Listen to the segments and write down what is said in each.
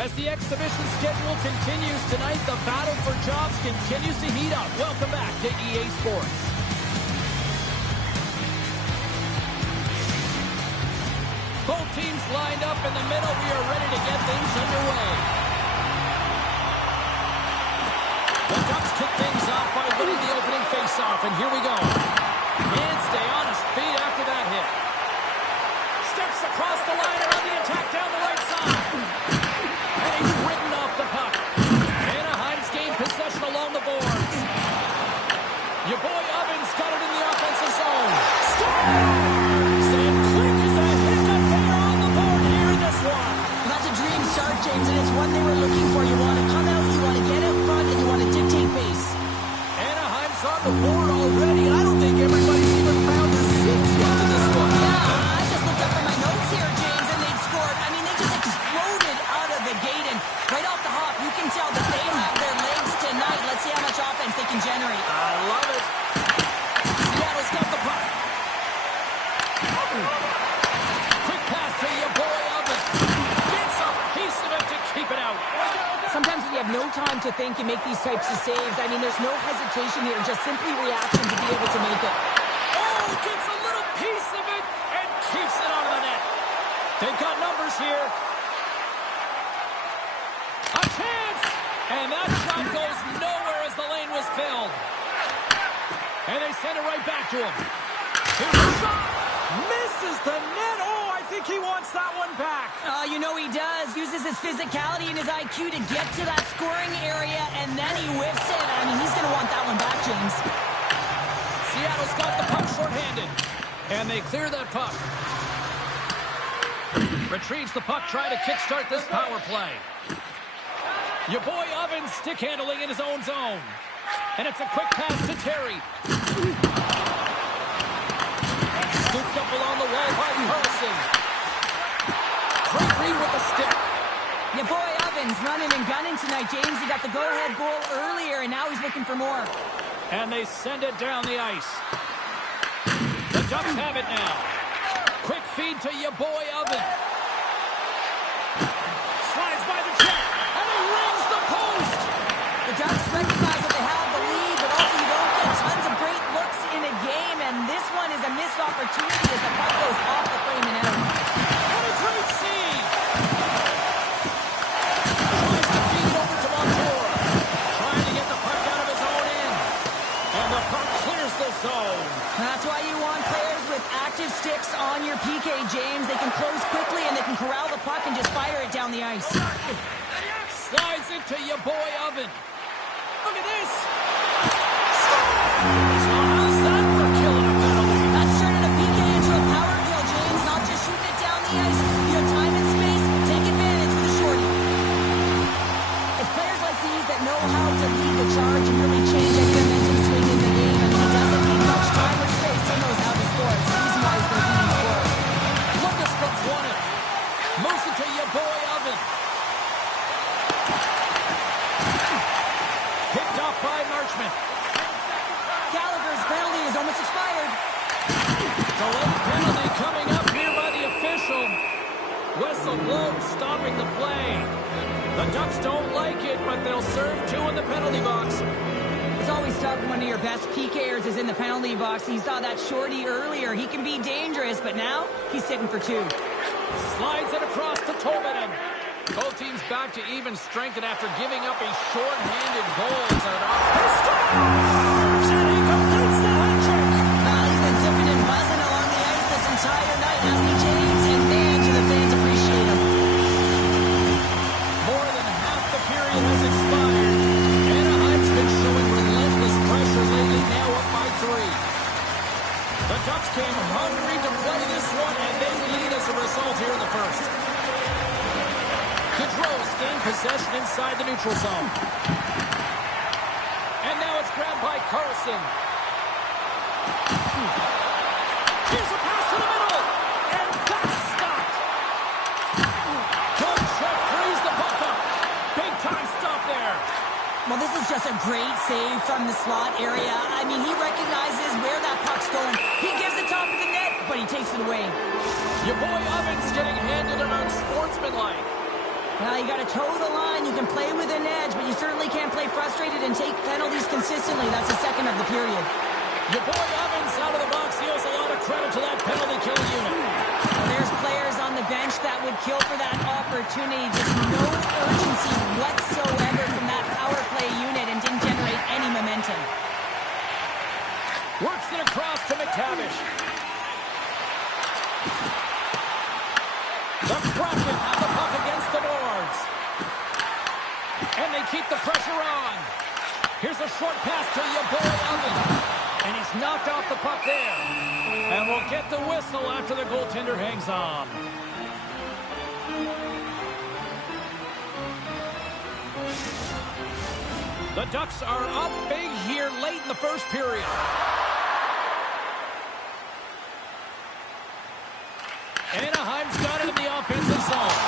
As the exhibition schedule continues tonight, the battle for jobs continues to heat up. Welcome back to EA Sports. Both teams lined up in the middle. We are ready to get things underway. The Ducks kick things off by winning the opening faceoff, and here we go. Can't stay on his feet after that hit. Steps across the line and on the attack down the right side. And he's ridden off the puck. Anaheim's gained possession along the boards. Your boy Ovens got it in the offensive zone. Scores! And quick as a hiccup there on the board here in this one. Well, that's a dream start, James, and it's what they were looking for. You want to come out, you want to get out front, and you want to dictate pace. Anaheim's on the board already, and I don't think everybody's even found their seats yet in this one. Yeah, I just looked up at my notes here, James, and they'd scored. I mean, they just exploded out of the gate, and right off the hop, you can tell that they have their legs tonight. Let's see how much offense they can generate. I love it. Seattle's got the puck. Quick pass to your boy Ovens. Gets a piece of it to keep it out. Sometimes when you have no time to think, you make these types of saves. I mean, there's no hesitation here, just simply reaction to be able to make it. Oh, gets a little piece of it and keeps it out of the net. They've got numbers here. A chance! And that shot goes nowhere as the lane was filled. And they send it right back to him. Here's a shot. Misses the net. Oh, I think he wants that one back. You know he does. Uses his physicality and his IQ to get to that scoring area, and then he whiffs it. I mean, he's going to want that one back, James. Seattle's got the puck shorthanded. And they clear that puck. Retrieves the puck, trying to kickstart this power play. Your boy Ovens stick handling in his own zone. And it's a quick pass to Terry. Scooped up along the wall by Carlson. Great read with the stick. Your boy Ovens running and gunning tonight, James. He got the go-ahead goal earlier, and now he's looking for more. And they send it down the ice. The Ducks have it now. Quick feed to your boy Ovens. Slides by the check, and he rings the post. The Ducks recognize that they have the lead, but also you don't get tons of great looks in a game, and this one is a missed opportunity as the puck goes off the frame and out. What a great save! Tries to feed it over to Montour. Trying to get the puck out of his own end. And the puck clears the zone. That's why you want players with active sticks on your PK, James. They can close quickly and they can corral the puck and just fire it down the ice. Slides it to your boy Oven. Look at this. How's that for killing a penalty? That's turning a PK into a power kill, James. Not just shooting it down the ice. You have time and space. Take advantage with a shorty. It's players like these that know how to lead the charge and really change any momentum swing in the game. I mean, it doesn't need much time or space. He knows how to score. It's the reason why he's their leading scorer. Lucas Brooks won it. Moves it to your boy Oven. Picked off by Marchment. Gallagher's penalty is almost expired. Delayed penalty coming up here by the official. Whistle blows, stopping the play. The Ducks don't like it, but they'll serve two in the penalty box. It's always tough when one of your best PKers is in the penalty box. You saw that shorty earlier. He can be dangerous, but now he's sitting for two. Slides it across to Tolvanen. Both teams back to even strength, and after giving up a short-handed goal, it's an scores! And he completes the hat-trick! He's been zipping and buzzing along the ice this entire night, hasn't he, James? And man, do the fans appreciate him. More than half the period has expired. Anaheim's been showing relentless pressure lately, now up by 3. The Ducks came hungry to play this one, and they lead as a result here in the first. Gaudreau's gained possession inside the neutral zone. And now it's grabbed by Carlson. Here's a pass to the middle. And that's stopped. Good check frees the puck up. Big time stop there. Well, this is just a great save from the slot area. I mean, he recognizes where that puck's going. He gives it top of the net, but he takes it away. Your boy Ovens getting handled and unsportsmanlike. Well, you got to toe the line. You can play with an edge, but you certainly can't play frustrated and take penalties consistently. That's the second of the period. Your boy Evans out of the box. He owes a lot of credit to that penalty killing unit. Well, there's players on the bench that would kill for that opportunity. Just no urgency whatsoever from that power play unit and didn't generate any momentum. Works it across to McTavish. The Kraken have the puck against the boards. And they keep the pressure on. Here's a short pass to your boy Evans. And he's knocked off the puck there. And we'll get the whistle after the goaltender hangs on. The Ducks are up big here late in the first period. Anaheim's got it in the offensive zone.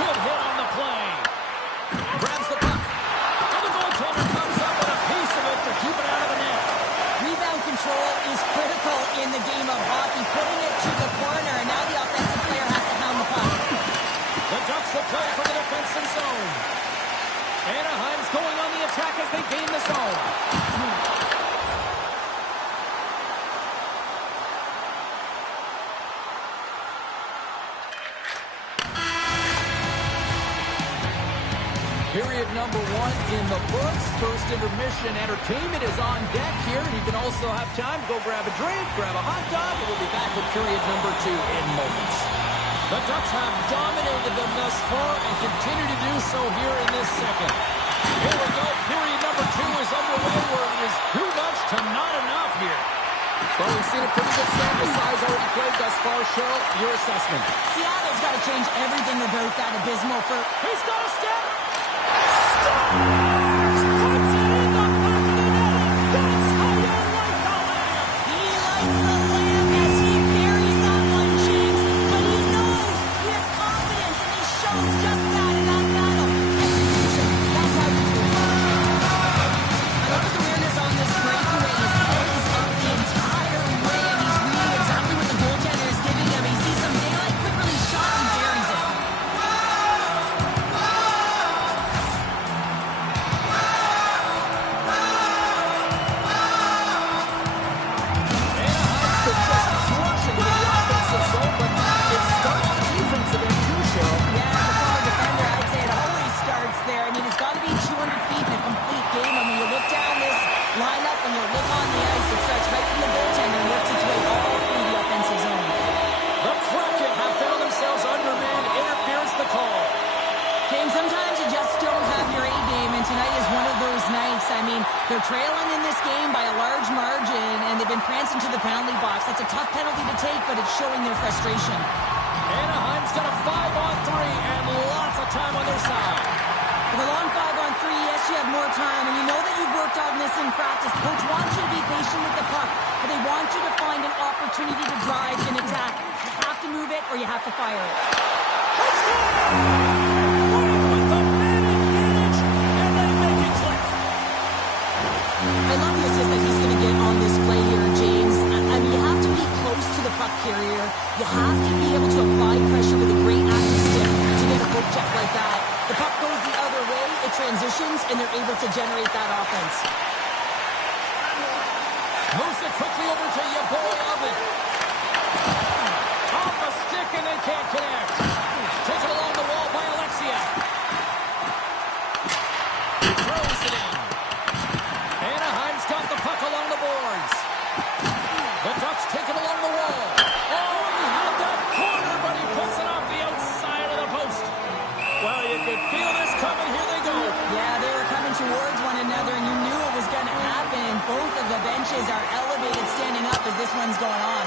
Good hit on the play. Grabs the puck. And the goaltender comes up with a piece of it to keep it out of the net. Rebound control is critical in the game of hockey. Putting it to the corner, and now the offensive player has to pound the puck. The Ducks will play for the defensive zone. Anaheim's going on the attack as they gain the zone. Period number 1 in the books. First intermission entertainment is on deck here. You can also have time to go grab a drink, grab a hot dog, and we'll be back with period number 2 in moments. The Ducks have dominated them thus far and continue to do so here in this second. Here we go. Period number 2 is underway where it is too much to not enough here. Well, we've seen a pretty good sample size already played thus far. Cheryl, your assessment. Seattle's got to change everything about that abysmal for... He's got a step. Puts it in the back of the net. That's how you like the lamb. He likes the lamb as he buries that one, James. But he knows he has confidence, and he shows just that in that battle. Execution. That's how you do it. I love his awareness on this breakaway. His head is up the entire way, and he's reading exactly what the goaltender is giving him. He sees some daylight, quick release shot, and buries it. They're trailing in this game by a large margin, and they've been prancing to the penalty box. That's a tough penalty to take, but it's showing their frustration. Anaheim's got a 5-on-3 and lots of time on their side. With a long 5-on-3, yes, you have more time, and you know that you've worked on this in practice. Coach wants you to be patient with the puck, but they want you to find an opportunity to drive and attack. You have to move it, or you have to fire it. Let's go! With the man advantage, and they make it click. I love the assist that he's going to get on this play here, James. I mean, you have to be close to the puck carrier. You have to be able to apply pressure with a great active stick to get a poke check like that. The puck goes the other way, it transitions, and they're able to generate that offense. Moves it quickly over to your boy Oven. Off a stick, and they can't connect. Taken along the wall by Alexia. Throws it in. Anaheim's got the puck along the boards. The Ducks take it along the wall. Oh, he had that corner, but he puts it off the outside of the post. Well, you could feel this coming. Here they go. Yeah, they were coming towards one another, and you knew it was going to happen. Both of the benches are elevated, standing up as this one's going on.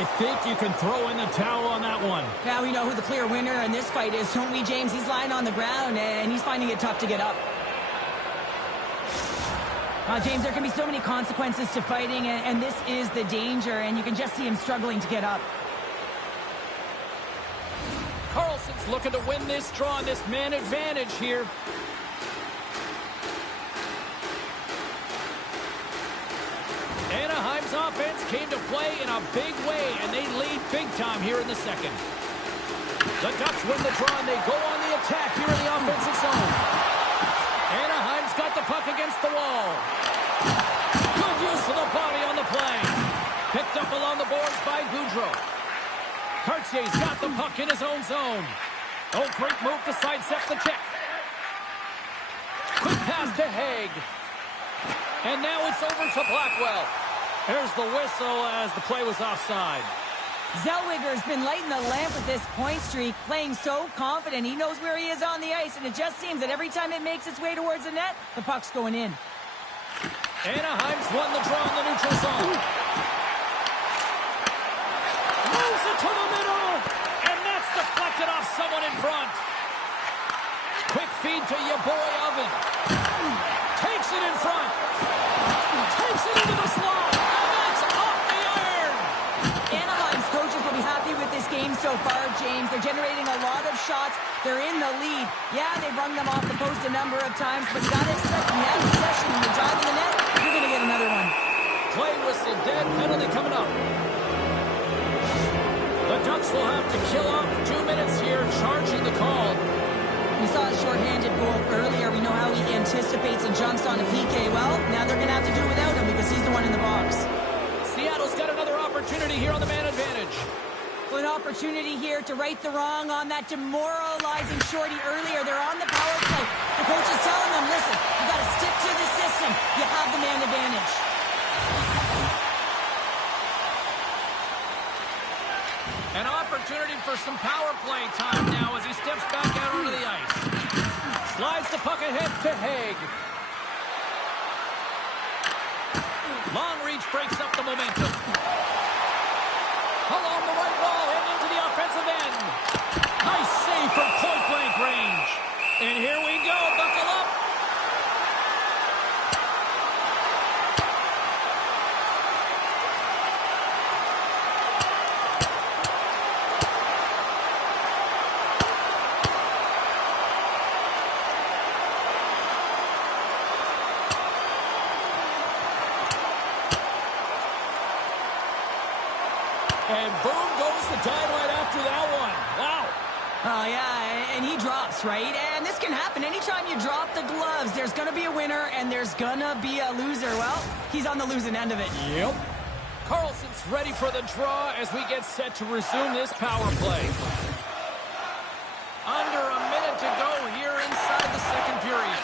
I think you can throw in the towel on that one. Now we know who the clear winner in this fight is, don't we, James? He's lying on the ground, and he's finding it tough to get up. James, there can be so many consequences to fighting, and this is the danger, and you can just see him struggling to get up. Carlson's looking to win this draw on this man advantage here. offense came to play in a big way, and they lead big time here in the second. The Ducks win the draw, and they go on the attack here in the offensive zone. Anaheim's got the puck against the wall. Good use of the body on the play. Picked up along the boards by Gaudreau. Cartier's got the puck in his own zone. Oh, great move to sidestep the check. Quick pass to Haig. And now it's over to Blackwell. There's the whistle as the play was offside. Zellweger's been lighting the lamp with this point streak, playing so confident. He knows where he is on the ice, and it just seems that every time it makes its way towards the net, the puck's going in. Anaheim's won the draw in the neutral zone. Moves it to the middle, and that's deflected off someone in front. Quick feed to your boy Oven. Takes it in front. Takes it into the slot, and that's off the iron. Anaheim's coaches will be happy with this game so far, James. They're generating a lot of shots. They're in the lead. Yeah, they've run them off the post a number of times, but you gotta expect when you have possession and you're driving the net, you're gonna get another one. Play whistle dead, penalty coming up. The Ducks will have to kill off 2 minutes here, charging the call. We saw a shorthanded goal earlier. We know how he anticipates and jumps on a PK. Well, now they're gonna have to do without him because he's the one in the box. Seattle's got another opportunity here on the man advantage. An opportunity here to right the wrong on that demoralizing shorty earlier. They're on the power play. The coach is telling them, listen, you got to stick to the system. You have the man advantage. An opportunity for some power play time now as he steps back out onto the ice. Slides the puck ahead to Haig. Long reach breaks up the momentum. Along the right wall and into the offensive end. Nice save from point-blank range. And here we go. Buckle up. And boom goes the dynamite after that one. Wow. Oh, yeah, and he drops, right? And this can happen. Anytime you drop the gloves, there's going to be a winner and there's going to be a loser. Well, he's on the losing end of it. Yep. Carlson's ready for the draw as we get set to resume this power play. Under a minute to go here inside the second period.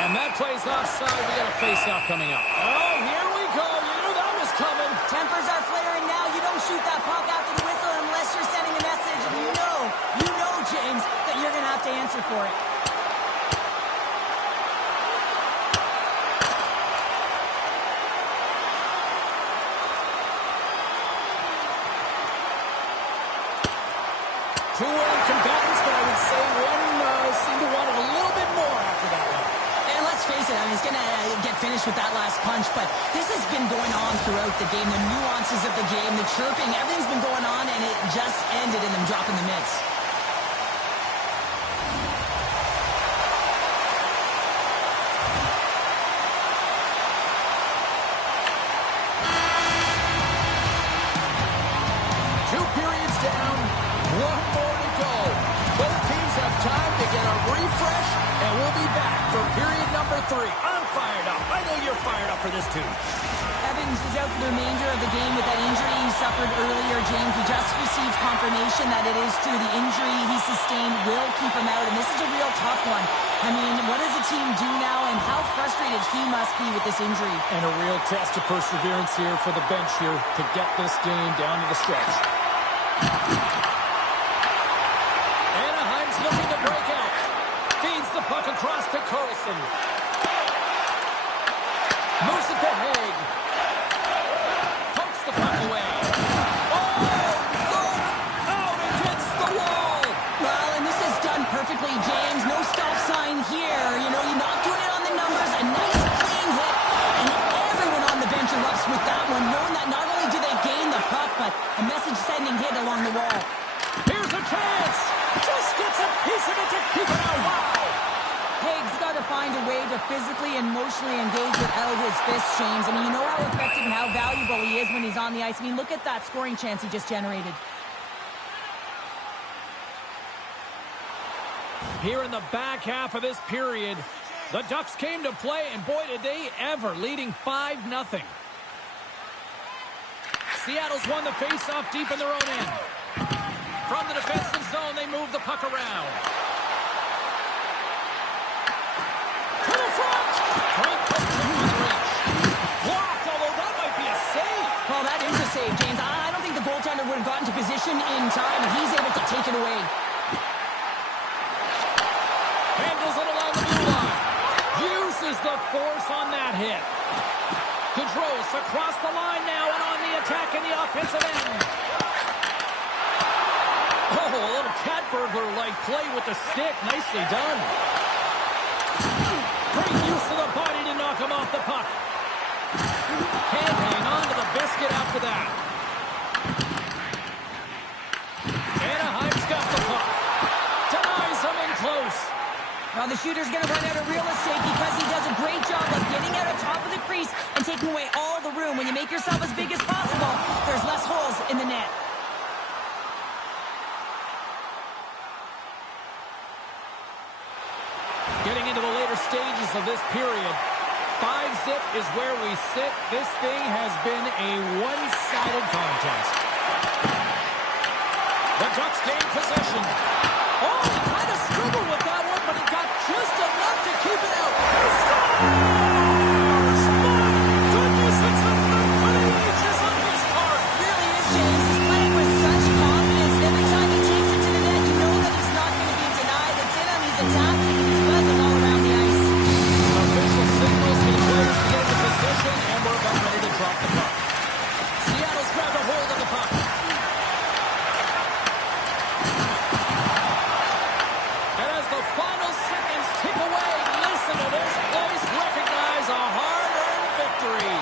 And that plays offside. We got a face-off coming up. Oh, here we go. You knew that was coming. Tempers are flaring now. You don't shoot that puck after the whistle unless you're sending a message. And you know, James, that you're going to have to answer for it. Two willing combatants, but I would say one seemed to want it a little bit more after that one. And let's face it, I mean, he's going to get finished with that last punch, but this has been going on throughout the game. The nuances of the game, the chirping, everything's been going on, and it just ended in them dropping the mitts. Two periods down, one more to go. Both teams have time to get a refresh, and we'll be back for period number 3. I'm fired up. I know you're fired up for this too. Evans is out for the remainder of the game with that injury he suffered earlier, James. We just received confirmation that it is true. The injury he sustained will keep him out, and this is a real tough one. I mean, what does the team do now, and how frustrated he must be with this injury? And a real test of perseverance here for the bench here to get this game down to the stretch. Anaheim's looking to break out. Feeds the puck across to Carlson. Moves it to Haig. Pokes the puck away. Oh, look! Out against the wall! Well, and this is done perfectly, James. No stop sign here. You know, you're not doing it on the numbers. A nice, clean hit. And everyone on the bench erupts with that one, knowing that not only do they gain the puck, but a message-sending hit along the wall. Here's a chance! Just gets a piece of it to keep it out. Wow! Haig's got to find a way to physically and emotionally engage without his fists, James. I mean, you know how effective and how valuable he is when he's on the ice. I mean, look at that scoring chance he just generated. Here in the back half of this period, the Ducks came to play, and boy, did they ever, leading 5-0. Seattle's won the face-off deep in their own end. From the defensive zone, they move the puck around. To the front! Great puck on the reach. Blocked, although that might be a save. Well, that is a save, James. I don't think the goaltender would have gotten to position in time, and he's able to take it away. Handles it along the blue line. Uses the force on that hit. Gaudreau across the line now and on the attack in the offensive end. Oh, a little cat burglar-like play with the stick. Nicely done. Great use of the body to knock him off the puck. Can't hang on to the biscuit after that. Anaheim's got the puck. Denies him in close. Well, the shooter's going to run out of real estate because he does a great job of getting out of top of the crease and taking away all the room. When you make yourself as big as possible, there's less holes in the net. Getting into the later stages of this period, 5-zip is where we sit. This thing has been a one-sided contest. The Ducks gain possession. Oh, he kind of struggled with that one, but he got just enough to keep it out. He scores! My goodness, it's a win for the ages on his part. Really is, James. He's playing with such confidence. Every time he takes it to the net, you know that he's not going to be denied. It's in him. He's attacking, and he's buzzing all around the ice. Official signals for the players to get into position, and we're about ready to drop the puck. Seattle's grabbed a hold of the puck. And as the final seconds tick away, listen to this place recognize a hard-earned victory.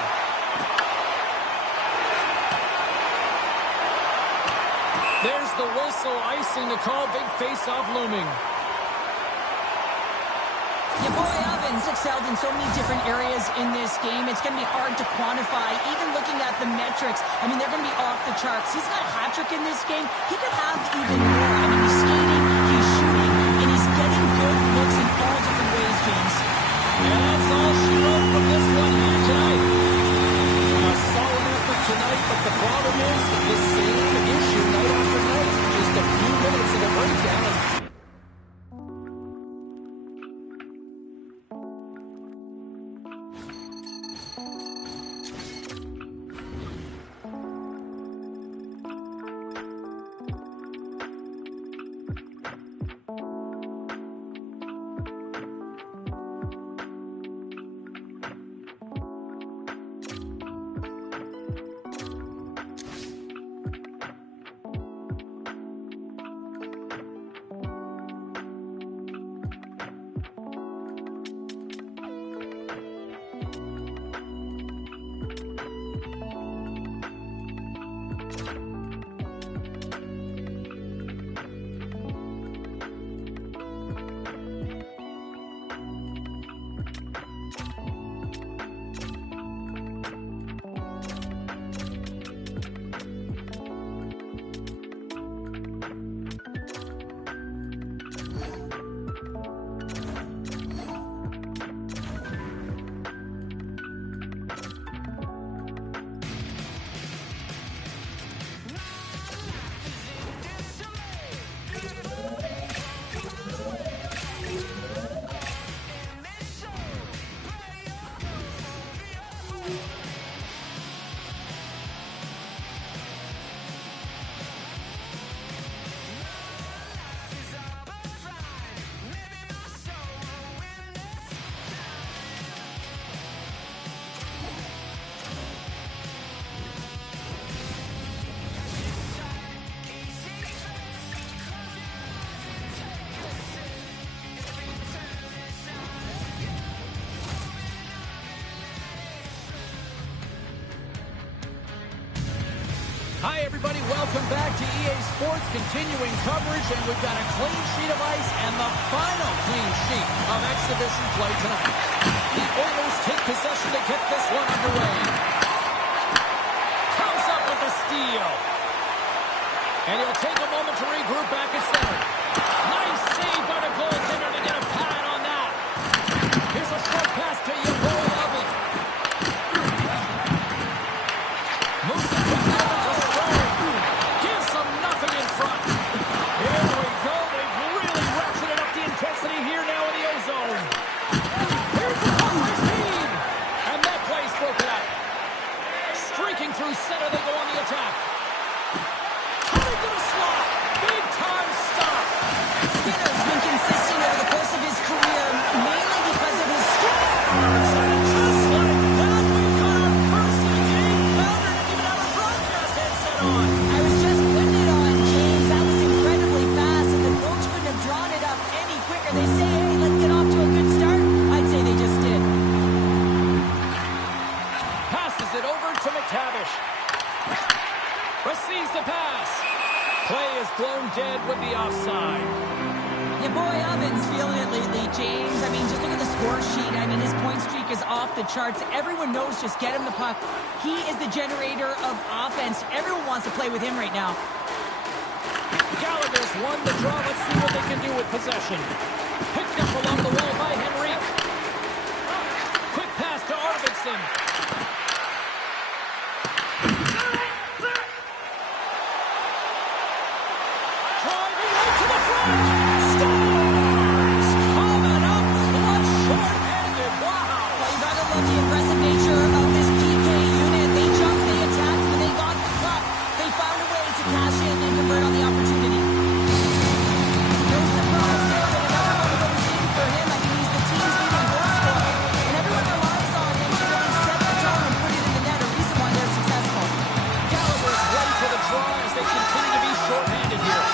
There's the whistle, icing to call, big face-off looming. Your boy Evans excelled in so many different areas in this game. It's going to be hard to quantify. Even looking at the metrics, I mean, they're going to be off the charts. He's got a hat trick in this game. He could have even more. I mean, he's skating, he's shooting, and he's getting good looks in all different ways, James. And that's all she wrote from this one here tonight. A solid effort tonight, but the problem is the same issue night after night. Just a few minutes of a breakdown. everybody. Welcome back to EA Sports, continuing coverage, and we've got a clean sheet of ice and the final clean sheet of exhibition play tonight. The Oilers take possession to get this one underway. Comes up with the steal. And he'll take a moment to regroup back at center. Nice save by the goaltender to get a pad on that. Here's a short pass to Yeboah. Moves it to Strome. Gives them nothing in front. Here we go. They've really ratcheted up the intensity here now in the O-zone. Here's the cross speed. And that play's broken up. Streaking through center, they go on the attack. Coming to the slot. Big time stop. Skinner's been consistent over the course of his career, mainly because of his scores. And just like that, we've got our first of the game. Felder didn't even have a broadcast headset on. I was just putting it on, James. That was incredibly fast, and the coach couldn't have drawn it up any quicker. They say, hey, let's get off to a good start. I'd say they just did. Passes it over to McTavish. Receives the pass. Play is blown dead with the offside. Your boy Ovens feeling it lately, James. I mean, just look at the score sheet. I mean, his point streak is off the charts. Everyone knows just get him the puck. He is the generator of offense. Everyone wants to play with him right now. Gallagher's won the draw. Let's see what they can do with possession. Picked up along the wall by Henrique. Quick pass to Arvidsson. Driving right to the front. Scores! Coming up clutch, short-handed. Wow! Well, you gotta love the aggressive nature of this PK unit. They jumped, they attacked, when they got the puck, they found a way to cash in and convert on the opportunity. No surprise there that another one goes in for him. I mean, he's the team's leading goal scorer, and everyone relies on him to really set the tone and put it in the net, a reason why they're successful. Gallagher's ready for the draw as they continue to be short-handed here.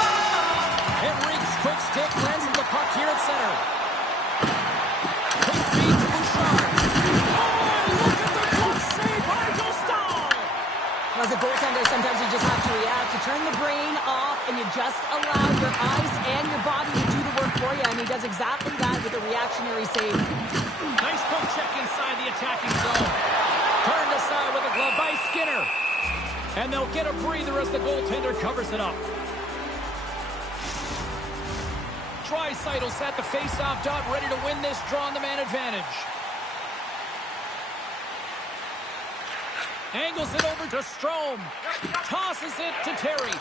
Henrique's quick stick lands the puck here at center. Quick feed to Bouchard. Oh, look at the glove save by Dostal. As a goaltender, sometimes you just have to react. You turn the brain off, and you just allow your eyes and your body to do the work for you, and he does exactly that with a reactionary save. Nice poke check inside the attacking zone. Turned aside with a glove by Skinner. And they'll get a breather as the goaltender covers it up. Draisaitl's at the face-off dot, ready to win this draw on the man advantage. Angles it over to Strome. Tosses it to Terry.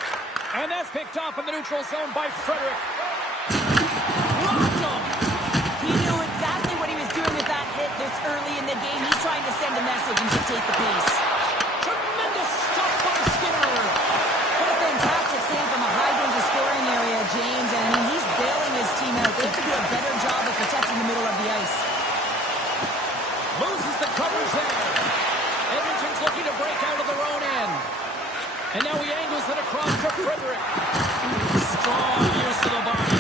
And that's picked off in the neutral zone by Frederick. Blocked him. He knew exactly what he was doing with that hit this early in the game. He's trying to send a message and dictate the pace. Tremendous stuff by Skinner. What a fantastic save from a high-danger scoring area, James. And I mean, he's bailing his team out. They have to do a better job of protecting the middle of the ice. Loses the coverage there. Edmonton's looking to break out of their own end. And now he angles it across to Frederick. Strong use of the body.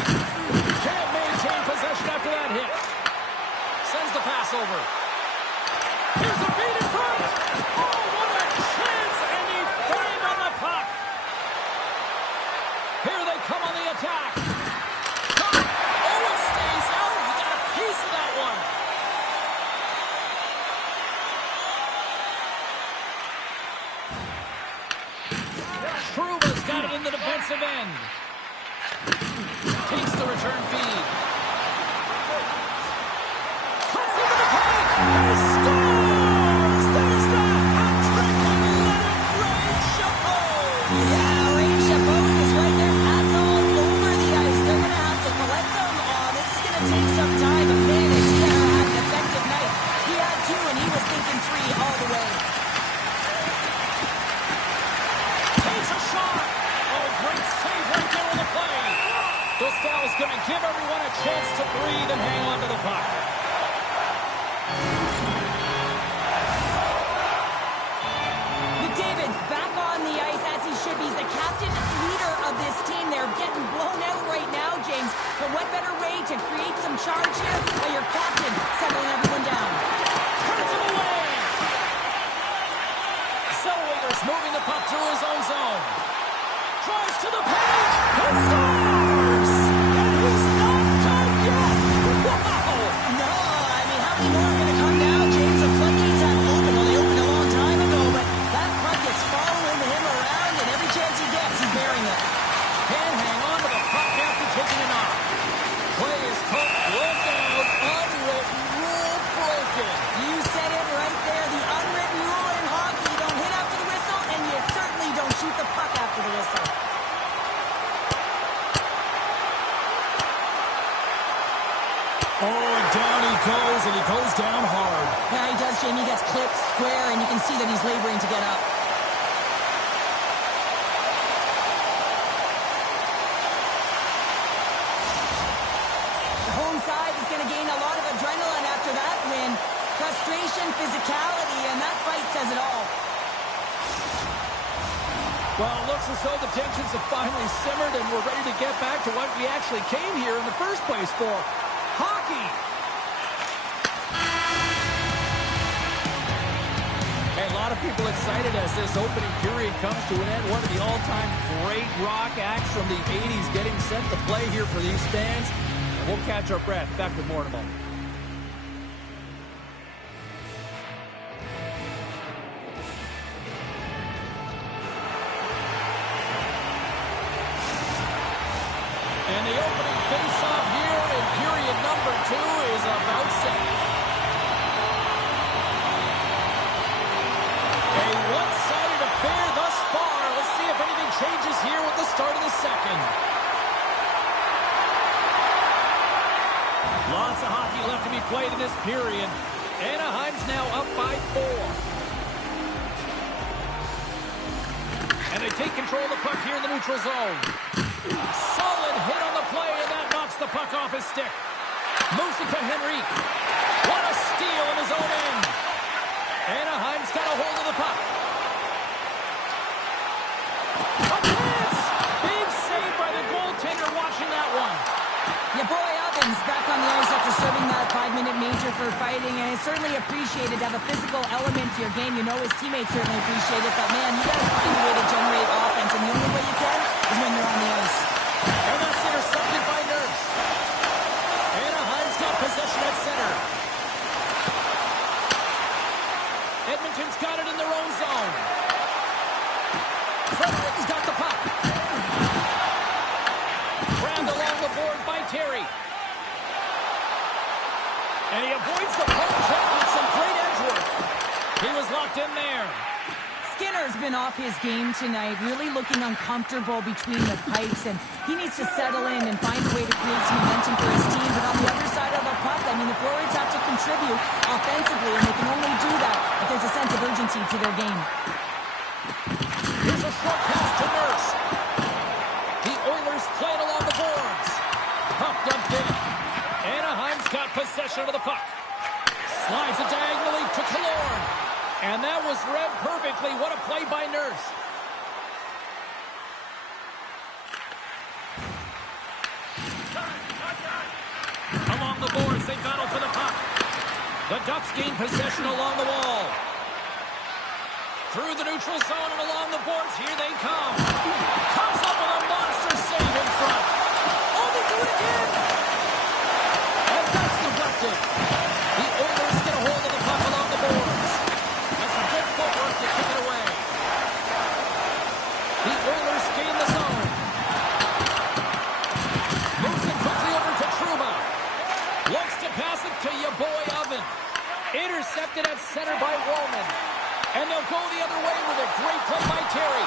Can't maintain possession after that hit. Sends the pass over. Here's a feed in front. Oh, what a chance. And he framed on the puck. Here they come on the attack. Oh, it stays out. He got a piece of that one. Trouba's got it in the defensive end. Takes the return feed. Cuts into the paint. He scores! There's the hat trick and let it rain. Chapeau! Yeah, Ray Chabot is right there. Hats all over the ice. They're going to have to collect them. Oh, this is going to take some time. But man, is Skinner had an effective night. He had two, and he was thinking three all the way. Takes a shot. Oh, great save right there on the play. Dostal's going to give everyone a chance to breathe and hang on to the puck. McDavid back on the ice as he should be. He's the captain leader of this team. They're getting blown out right now, James. But what better way to create some charge here by your captain settling everyone down? Turns him away. Zellweger's moving the puck through his own zone. down hard. Yeah, he does, Jamie. He gets clipped square, and you can see that he's laboring to get up. The home side is going to gain a lot of adrenaline after that win. Frustration, physicality, and that fight says it all. Well, it looks as though the tensions have finally simmered and we're ready to get back to what we actually came here in the first place for. Hockey! Hey, a lot of people excited as this opening period comes to an end. One of the all-time great rock acts from the 80s getting set to play here for these fans. And we'll catch our breath. Back with more in a moment. And the opening face-off here in period number 2 is about set. A one-sided affair thus far. Let's see if anything changes here with the start of the second. Lots of hockey left to be played in this period. Anaheim's now up by 4. And they take control of the puck here in the neutral zone. Solid hit on the play, and that knocks the puck off his stick. Moves it to Henrique. What a steal in his own end. Anaheim's got a hold of the puck. A chance! Big save by the goaltender watching that one. Your boy Ovens back on the ice after serving that 5-minute major for fighting, and it's certainly appreciated to have a physical element to your game. You know his teammates certainly appreciate it, but man, you got to find a way to generate offense, and the only way you can is when you're on the ice. And that's intercepted by Nurse. Anaheim's got possession at center. Edmonton's got it in their own zone. Frederick's got the puck. Grabbed along the board by Terry. And he avoids the poke check with some great edge work. He was locked in there. Skinner's been off his game tonight, really looking uncomfortable between the pipes, and he needs to settle in and find a way to create some momentum for his team. But on the other side of the puck, I mean, the forwards have to contribute offensively, and they can only do that if there's a sense of urgency to their game. Here's a short pass to Nurse. The Oilers play it along the boards. Puck dumped in. Anaheim's got possession of the puck. Slides it diagonally to Killorn. And that was read perfectly. What a play by Nurse. Along the boards, they battle for the puck. The Ducks gain possession along the wall. Through the neutral zone and along the boards, here they come. Comes up with a monster save in front. Oh, they do it again! And that's deflected. The Oilers get a hold of the puck along the boards. That's some good footwork to kick it away. The Oilers gain the zone. Moves it quickly over to Trouba. Looks to pass it to your boy Oven. Intercepted at center by Wallman. And they'll go the other way with a great play by Terry.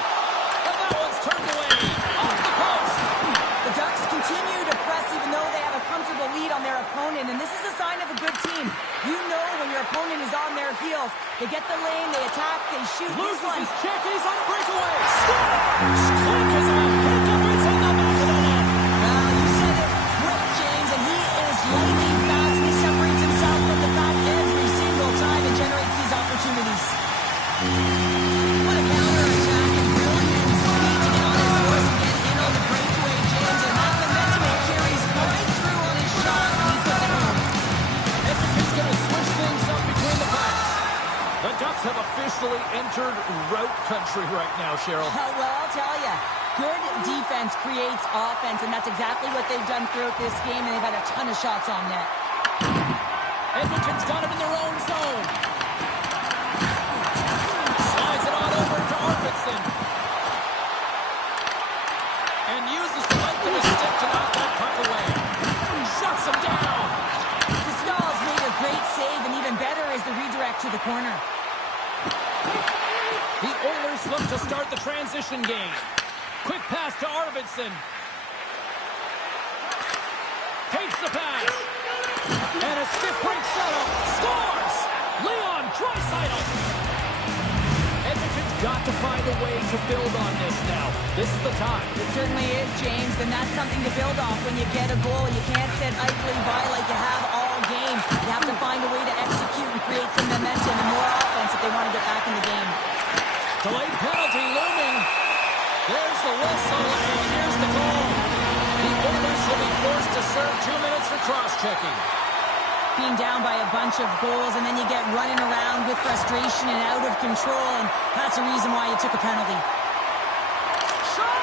And that one's turned away. Off the post. The Ducks continue to press even though they have a comfortable lead on their opponent, and this is a sign of a good team. You know when your opponent is on their heels. They get the lane, they attack, they shoot. Loses his check, and he's on a breakaway. Scores! Click is a pickup. It's in the back of the net. You said it, quick, James, and he is lightning fast. He separates himself from the back every single time and generates these opportunities. What a counter-attack and brilliant speed to get on his horse and get in on the breakaway, James, and that momentum he carries right through on his shot and he puts it home. Edmonton's going to switch things up between the packs. The Ducks have officially entered route country right now, Cheryl. Well, I'll tell you, good defense creates offense, and that's exactly what they've done throughout this game, and they've had a ton of shots on net. Edmonton's got it in their own zone. Slides it on over to Arvidsson. And uses the length of his stick to knock that puck away. Shuts him down. Stahl's made a great save, and even better is the redirect to the corner. The Oilers look to start the transition game. Quick pass to Arvidsson. Takes the pass. And a stiff break setup. Scores! Leon Draisaitl. Edmonton's got to find a way to build on this now. This is the time. It certainly is, James, and that's something to build off when you get a goal. You can't sit idly by like you have all game. You have to find a way to execute and create some momentum and more offense if they want to get back in the game. Delayed penalty looming. There's the whistle, and here's the goal. The Oilers will be forced to serve 2 minutes for cross-checking. Being down by a bunch of goals, and then you get running around with frustration and out of control, and that's the reason why you took a penalty. Shot!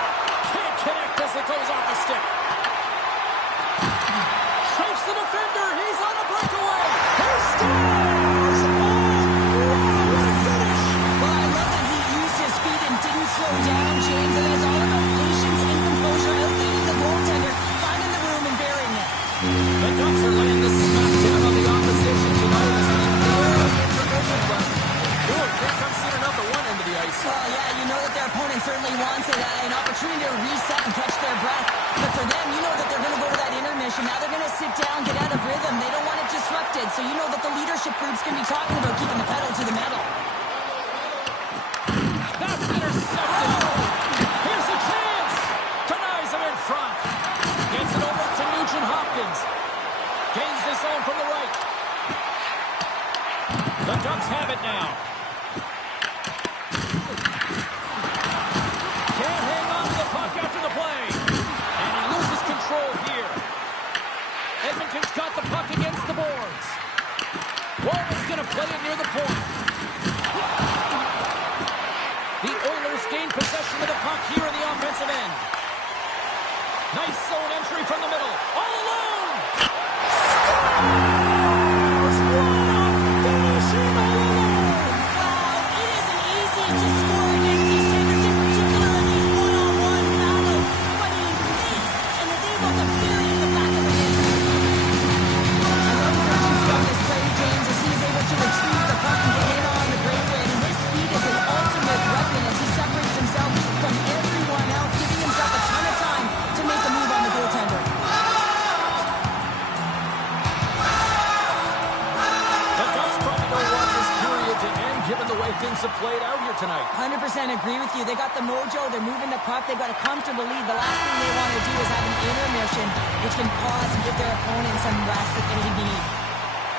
Can't connect as it goes off the stick. Shakes the defender. He's on a breakaway. He scores! Oh, what a finish! Well, I love that he used his feet and didn't slow down, James, and it's all about patience and composure, outleading the goaltender, finding the room and burying it. The Ducks are laying the smack down on the opposition tonight as the intermission, but can't come soon enough at one end of the ice. Well, yeah, you know that their opponent certainly wants an opportunity to reset and catch their breath. But for them, you know that they're going to go to that intermission. Now they're going to sit down, get out of rhythm. They don't want it disrupted. So you know that the leadership group's going to be talking about keeping the pedal to the metal. That's intercepted. Here's a chance. Denies him in front. Gets it over to Nugent Hopkins. Gains the zone from the right. The Ducks have it now. Can't hang on to the puck after the play. And he loses control here. Edmonton's got the puck against the boards. Walton's going to play it near the point. The Oilers gain possession of the puck here in the offensive end. Nice zone entry from the middle. All alone! Scores! What a finishing all alone! Wow, it isn't easy to score against these Sabres, in particular in these one-on-one battles. But he makes and is able to bury in the back of the net. I love his urgency on this play, James, as he is able to retrieve the puck and get in on the breakaway. And his speed is an ultimate weapon as he separates himself from everyone else, giving himself a ton of time to make a move on the goaltender. The Ducks probably don't want this period to end given the way things have played out here tonight. 100% agree with you. They got the mojo. They're moving the puck. They've got a comfortable lead. The last thing they want to do is have an intermission, which can pause and give their opponent some rest that they need.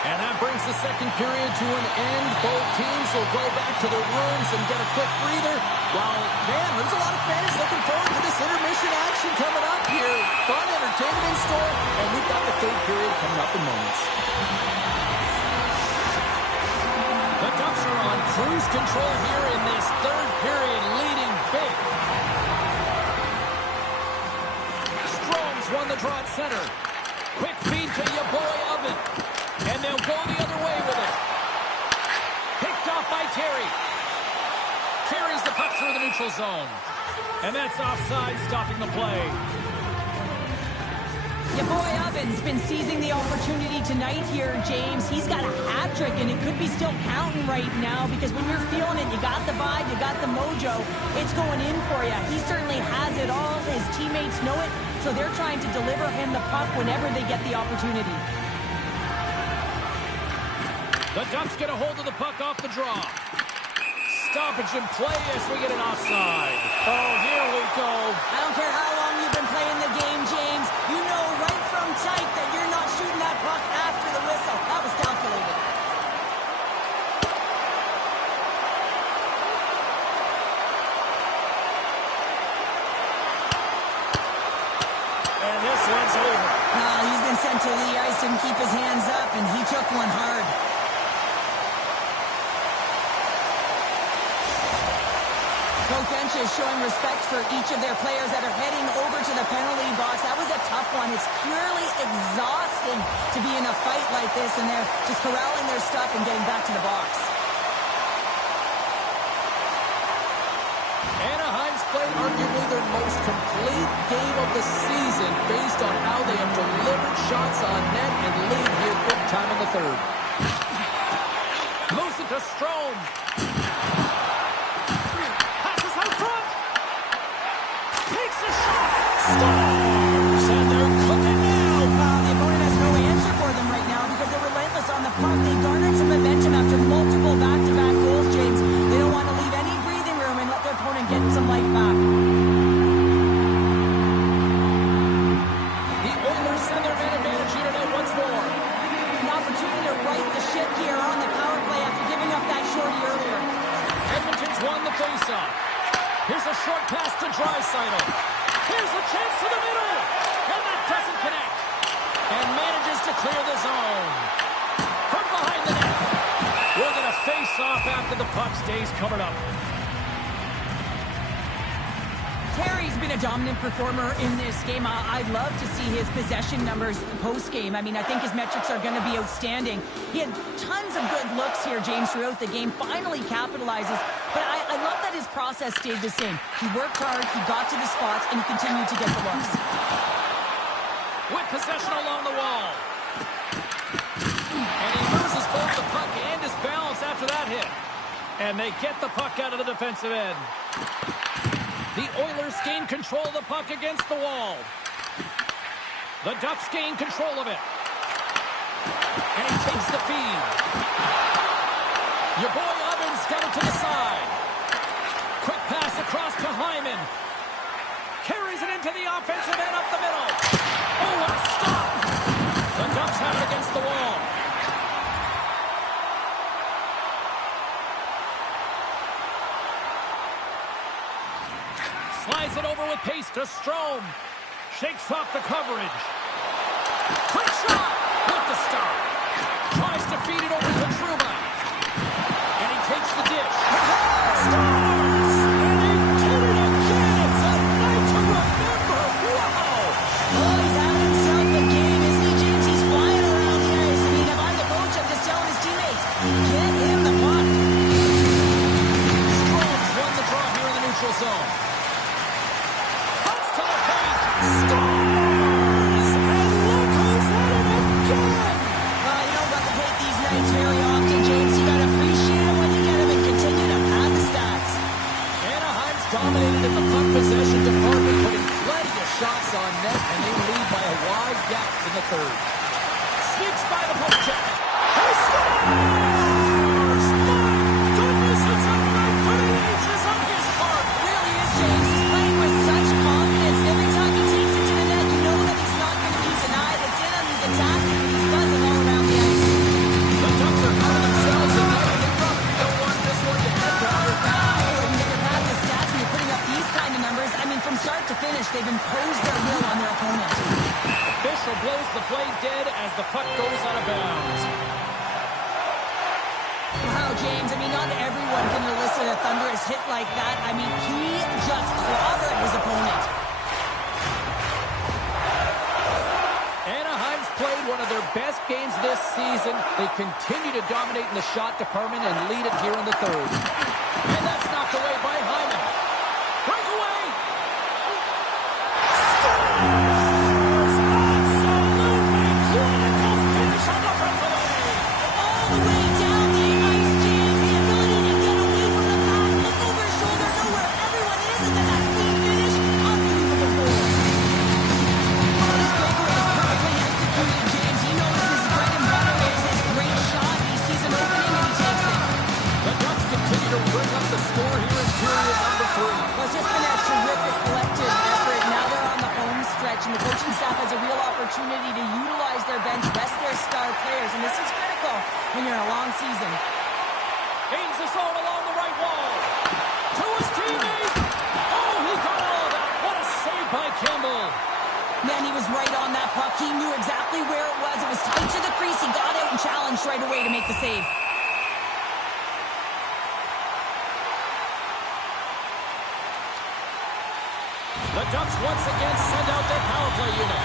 And that brings the second period to an end. Both teams will go back to their rooms and get a quick breather. While, man, there's a lot of fans looking forward to this intermission action coming up here. Fun entertainment in store, and we've got the third period coming up in moments. The Ducks are on cruise control here in this third period, leading big. Strome's won the draw at center. Quick feed to your boy Oven. And they'll go the other way with it. Picked off by Terry. Carries the puck through the neutral zone. And that's offside, stopping the play. Your boy Ovens been seizing the opportunity tonight here, James. He's got a hat trick, and it could be still counting right now because when you're feeling it, you got the vibe, you got the mojo. It's going in for you. He certainly has it all. His teammates know it, so they're trying to deliver him the puck whenever they get the opportunity. The Ducks get a hold of the puck off the draw. Stoppage in play as we get an offside. Oh, here we go. I don't care how long you've been playing the game, James. You know right from sight that you're not shooting that puck after the whistle. That was calculated. And this one's over. He's been sent to the ice, didn't keep his hands up, and he took one hard. Both benches showing respect for each of their players that are heading over to the penalty box. That was a tough one. It's purely exhausting to be in a fight like this, and they're just corralling their stuff and getting back to the box. Anaheim's played arguably their most complete game of the season based on how they have delivered shots on net and lead here big time in the third. Moves it to Strome. Passes out front. Takes a shot. Scores! And they're cooking now. The opponent has no answer for them right now. puck. They garnered some momentum after multiple back-to-back goals, James. They don't want to leave any breathing room and let their opponent get some life back. The Oilers send their man advantage unit out once more. An opportunity to right the ship here on the power play after giving up that shorty earlier. Edmonton's won the faceoff. Here's a short pass to Draisaitl. Here's a chance to the middle. And that doesn't connect. And manages to clear the zone. From behind the net. We're going to face off after the puck stays covered up. Terry's been a dominant performer in this game. I'd love to see his possession numbers post-game. I mean, I think his metrics are going to be outstanding. He had tons of good looks here, James, throughout the game. Finally capitalizes. But I love that his process stayed the same. He worked hard, he got to the spots, and he continued to get the looks. With possession along the wall. And he loses both the puck and his balance after that hit. And they get the puck out of the defensive end. The Oilers gain control of the puck against the wall. The Ducks gain control of it. And he takes the feed. Your boy Ovens got it to the side. Quick pass across to Hyman. Carries it into the offensive end up the middle. Oh, what a stop! The Ducks have it against the wall. Slides it over with pace to Strome. Shakes off the coverage. Quick shot with the stop. Tries to feed it over to Trouba. And he takes the dish. Stars! And he did it again. It's a night to remember. Wow! Oh, he's having himself a game, isn't he, James? He's flying around the ice. I mean, if I'm the coach, I'm just telling his teammates, get him the puck. Strome's won the draw here in the neutral zone. Cuts to the paint. Stars! And look who's at it again! You don't replicate these nights very often, James. You gotta appreciate it when you get them and continue to pad the stats. Anaheim's dominated in the puck possession department, putting plenty of shots on net, and they lead by a wide gap in the third. Sneaks by the poke check. He scores! My goodness, it's a night for the ages on his part. Really is, James. He's playing with such confidence. Every time he takes it to the net, you know that he's not going to be denied. It's in him, he's attacking, and he's buzzing all around the ice. The Ducks are out of themselves, and they probably don't want this one to end better. When you pad the stats and you're putting up these kind of numbers, I mean, from start to finish, they've imposed their will on their opponent. Official blows the play dead as the puck goes out of bounds. Wow, James, I mean, not everyone can elicit a thunderous hit like that. I mean, he just clobbered his opponent. Anaheim's played one of their best games this season. They continue to dominate in the shot department and lead it here in the third. And that's knocked away by Hyman. Breakaway! Scores! Absolutely clinical finish on the breakaway! All the way down the ice, James, the ability to get away from the pack, look over his shoulder, know where everyone is, and then that clean finish, unbelievable goal. Oh, this breakaway is perfectly executed, James. He knows his bread and butter is his great shot. He sees an opening and he takes it. The Ducks continue to bring up the score here in period number 3. Well, it's just been a terrific collective effort. Now they're on the home stretch, and the coaching staff has a real opportunity to utilize their bench, rest their star players, and this is critical when you're in a long season. Gains the zone along the right wall. To his teammate. Oh, he got all of that. What a save by Campbell. Man, he was right on that puck. He knew exactly where it was. It was tight to the crease. He got out and challenged right away to make the save. The Ducks once again send out their power play unit.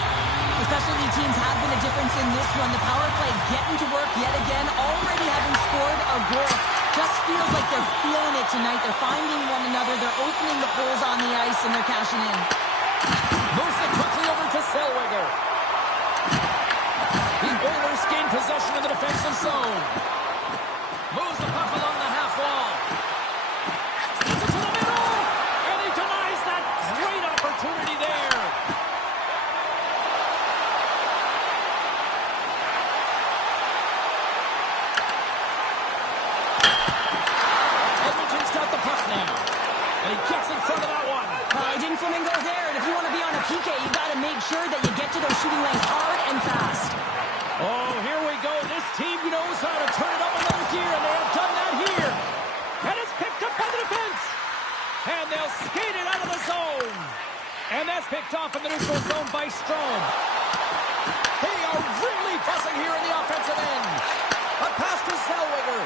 Specialty teams have been a difference in this one. The power play getting to work yet again, already having scored a goal. Just feels like they're feeling it tonight. They're finding one another. They're opening the holes on the ice, and they're cashing in. Moves it quickly over to Zellweger. The Oilers gain possession of the defensive zone. Moves the puck along the half wall. Sends it to the middle. And he denies that great opportunity there. now. And he gets in front of that one. He didn't flamingo there. And if you want to be on a PK, you got to make sure that you get to those shooting lanes hard and fast. Oh, here we go. This team knows how to turn it up another gear, and they have done that here. And it's picked up by the defense. And they'll skate it out of the zone. And that's picked off in the neutral zone by Strome. They are really buzzing here in the offensive end. A pass to Zellweger.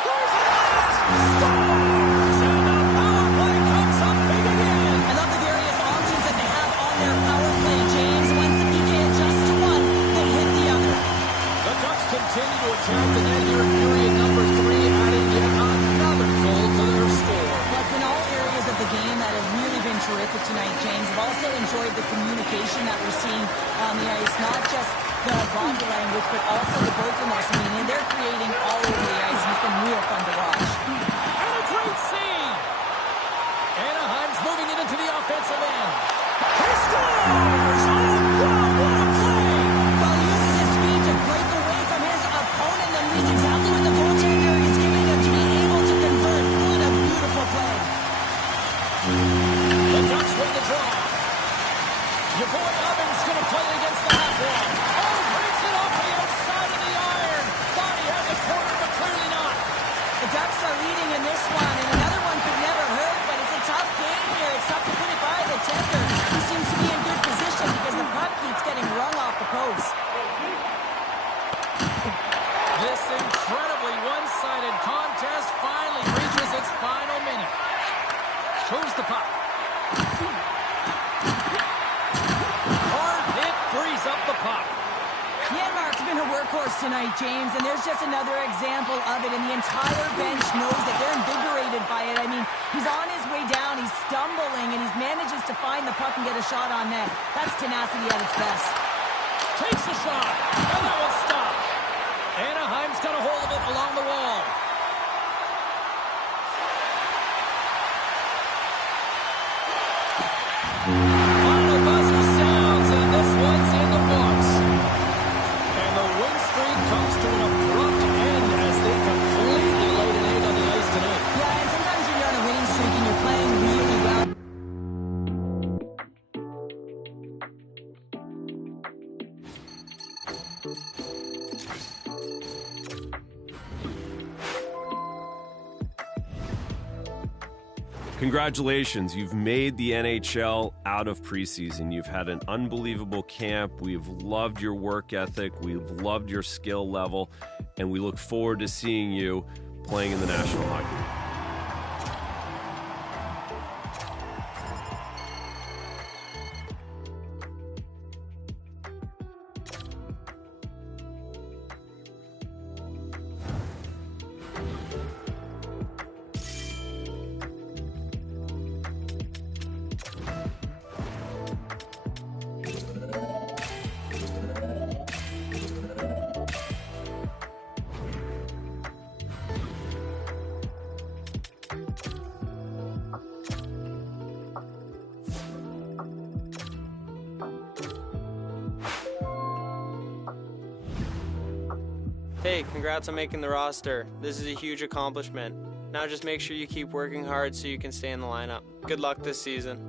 There's a blast. Scores! And the power play comes up big again. I love the various options that they have on their power play, James. Once the PK adjusts to one, they hit the other. The Ducks continue to attack the net here in period number 3, adding yet another goal to their score. But in all areas of the game, that has really been terrific tonight, James. I've also enjoyed the communication that we're seeing on the ice, not just the body language, but also the vocalness. I mean, they're creating all over the ice, and it's been real fun to watch. And a great save! Anaheim's moving it into the offensive end. He scores! Oh, wow, what a play! Well, he uses his speed to break away from his opponent and reads exactly what the goaltender is giving him to be able to convert. What a beautiful play. The Ducks win the draw. Your boy Ovens going to play it against the half wall. Oh, breaks it off the outside of the iron. Thought he had the corner, but clearly not. The Ducks are leading in this one, and another one could never hurt, but it's a tough game here. It's tough to put it by the tender. He seems to be in good position because the puck keeps getting rung off the post. This incredibly one-sided contest finally reaches its final minute. Shows the puck. Hard hit frees up the puck. Janmark's been a workhorse tonight, James, and there's just another example of it, and the entire bench knows that they're invigorated by it. I mean, he's on his way down, he's stumbling, and he manages to find the puck and get a shot on net. That's tenacity at its best. Takes a shot, and that one's stopped. Anaheim's got a hold of it along the wall. Final buzzer sounds, and this one's in the books. And the win streak comes to an abrupt end as they completely laid an egg on the ice tonight. Yeah, and sometimes when you're on a winning streak and you're playing really well. Congratulations, you've made the NHL out of preseason. You've had an unbelievable camp. We've loved your work ethic. We've loved your skill level. And we look forward to seeing you playing in the National Hockey League. Hey, congrats on making the roster. This is a huge accomplishment. Now just make sure you keep working hard so you can stay in the lineup. Good luck this season.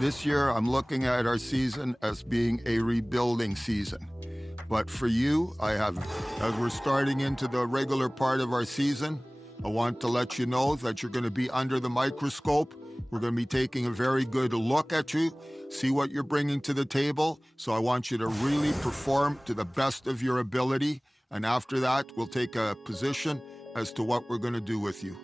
This year, I'm looking at our season as being a rebuilding season. But for you, as we're starting into the regular part of our season, I want to let you know that you're going to be under the microscope. We're going to be taking a very good look at you, see what you're bringing to the table. So I want you to really perform to the best of your ability. And after that, we'll take a position as to what we're going to do with you.